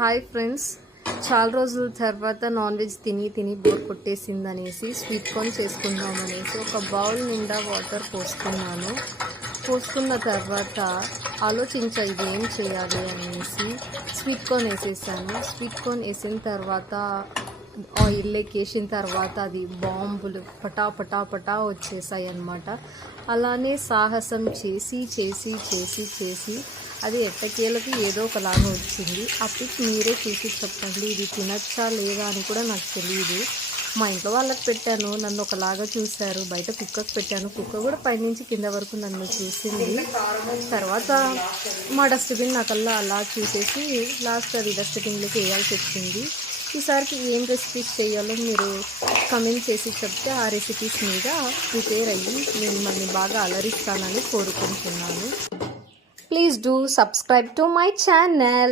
Hi friends, చాలా రోజుల తర్వాత నాన్ వెజ్ తిని తిని బోర్ కొట్టేసిందనేసి స్వీట్ కార్న్ చేసుకుందామనేసి ఒక బౌల్ నిండా వాటర్ పోసుకున్న తర్వాత ఆలోచించా ఇది ఏం చేయాలి అనేసి స్వీట్ కార్న్ వేసేసాను. స్వీట్ కార్న్ వేసిన తర్వాత ఆయిల్లోకి వేసిన తర్వాత అది బాంబులు పటా పటా పటా వచ్చేసాయి అన్నమాట. అలానే సాహసం చేసి అది ఎట్టకేలకి ఏదో ఒకలాగా వచ్చింది. అప్పుడు మీరే చూసి చెప్పండి, ఇది తినచ్చా లేదా అని కూడా నాకు తెలియదు. మా ఇంట్లో వాళ్ళకి పెట్టాను, నన్ను ఒకలాగా చూశారు. బయట కుక్కకు పెట్టాను, కుక్క కూడా పైనుంచి కింద వరకు నన్ను చూసింది. తర్వాత మా డస్ట్బిన్ నాకల్లా అలా చూసేసి లాస్ట్ అది డస్ట్బిన్లోకి వేయాల్సి వచ్చింది. ఈసారికి ఏం రెసిపీస్ చేయాలో మీరు కమెంట్ చేసి చెప్తే ఆ రెసిపీస్ మీద ప్రిపేర్ అయ్యి నేను మిమ్మల్ని బాగా అలరిస్తానని కోరుకుంటున్నాను. Please do subscribe to my channel.